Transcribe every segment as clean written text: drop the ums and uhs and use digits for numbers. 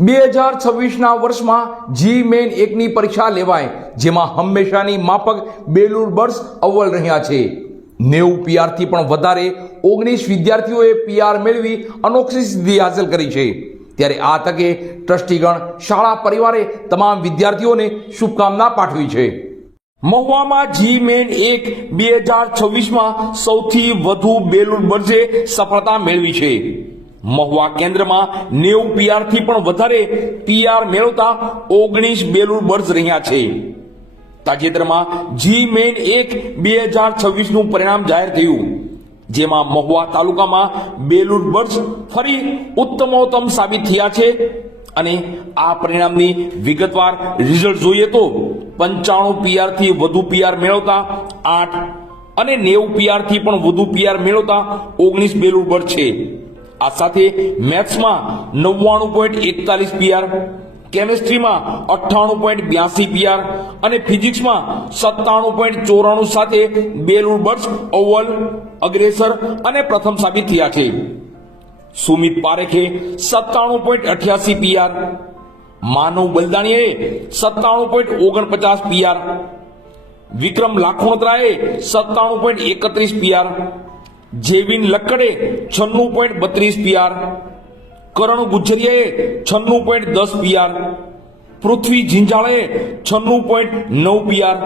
2026ના વર્ષમાં જી મેન 1ની પરીક્ષા લેવાય, જેમાં હંમેશાની માફક બેલુર બર્ડ્સ અવ્વલ રહ્યા છે। 90 પીઆરથી પણ વધારે 19 વિદ્યાર્થીઓએ પીઆર મેળવી અનોખી સિદ્ધિ હાંસલ કરી છે। ત્યારે આ તકે ટ્રસ્ટીગણ, શાળા પરિવારે તમામ વિદ્યાર્થીઓને શુભકામના પાઠવી છે। મહુવામાં જી મેન 1 2026માં સૌથી વધુ બેલુર બર્ડ્સે સફળતા મેળવી છે। મહુવા કેન્દ્રમાં 90 પીઆરથી પણ વધારે પીઆર મેળવતા 19 બેલુર બર્ડ્સ રહ્યા છે। તાજેતરમાં જી મેન 1 2026નું પરિણામ જાહેર થયું, જેમાં મહુવા તાલુકામાં બેલુર બર્ડ્સ ફરી ઉત્તમોત્તમ સાબિત થયા છે। અને આ પરિણામની વિગતવાર રિઝલ્ટ જોઈએ તો 95 પીઆરથી વધુ પીઆર મેળવતા 8 અને 90 પીઆરથી પણ વધુ પીઆર મેળવતા 19 બેલુર બર્ડ છે। આ સાથે મેથ્સમાં 99.41 પીઆર, કેમેસ્ટ્રીમાં 98.82 પીઆર અને ફિઝિક્સમાં 97.94 સાથે બેલુર બર્ડ્સ અવ્વલ, અગ્રેસર અને પ્રથમ સાબિત થયા છે। સુમિત પારેખે 97.88 પીઆર, માનવ બલદાણીએ 97.49 પીઆર, વિક્રમ લાખોણત્રાએ 97.31 પીઆર, જેવિન લક્કડે 96.32 પીઆર, કરણ ગુજરિયાએ 96.10 પીઆર, પૃથ્વી ઝીંઝાળે 96.9 પીઆર,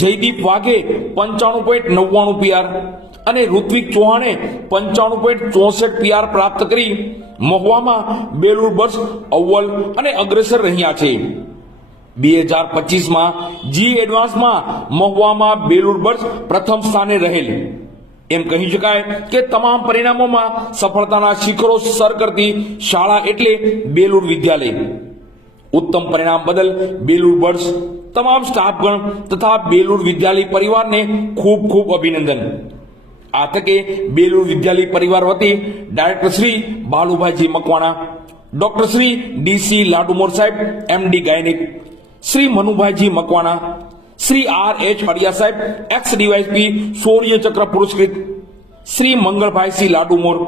જયદીપ વાઘે 95.99 પીઆર અને ઋત્વિક ચૌહાણે 95.64 પીઆર પ્રાપ્ત કરી મહુવામાં બેલુર બર્ડ્સ અવ્વલ અને અગ્રેસર રહ્યા છે। 2025માં જી એડવાન્સમાં મહુવામાં બેલુર બર્ડ્સ પ્રથમ સ્થાને રહેલ। એમ કહી શકાય કે તમામ પરિણામોમાં સફળતાના શિખરો સર કરતી શાળા એટલે બેલુર વિદ્યાલય। ઉત્તમ પરિણામ બદલ બેલુર બર્ડ્સ, તમામ સ્ટાફગણ તથા બેલુર વિદ્યાલય પરિવારને ખૂબ ખૂબ અભિનંદન। આ તકે બેલુર વિદ્યાલય પરિવાર વતી director Shri Balubhaiji Makwana, doctor Shri DC Ladumor saheb MD gynaec, Shri Manubhaiji Makwana, Shri R H. Hariya saheb ex ડીવાયપી શૌર્ય ચક્ર પુરસ્કૃત, શ્રી મંગળભાઈ સી લાડુમોર,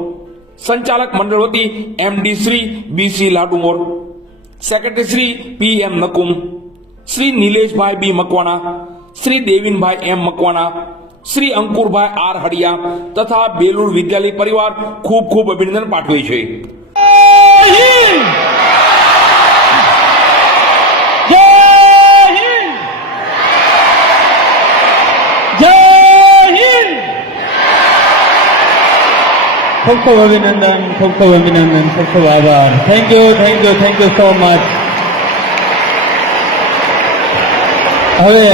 સંચાલક મંડળ વતી MD Shri BC Ladumor, secretary Shri P M. Nakum, Shri Nileshbhai B Makwana, Shri Devinbhai M Makwana, Shri Ankurbhai R Hadiya તથા બેલુર વિદ્યાલય પરિવાર ખૂબ ખૂબ અભિનંદન પાઠવે છે। ખૂબ ખૂબ અભિનંદન, ખૂબ ખૂબ અભિનંદન, ખૂબ ખૂબ આભાર। Thank you so much. હવે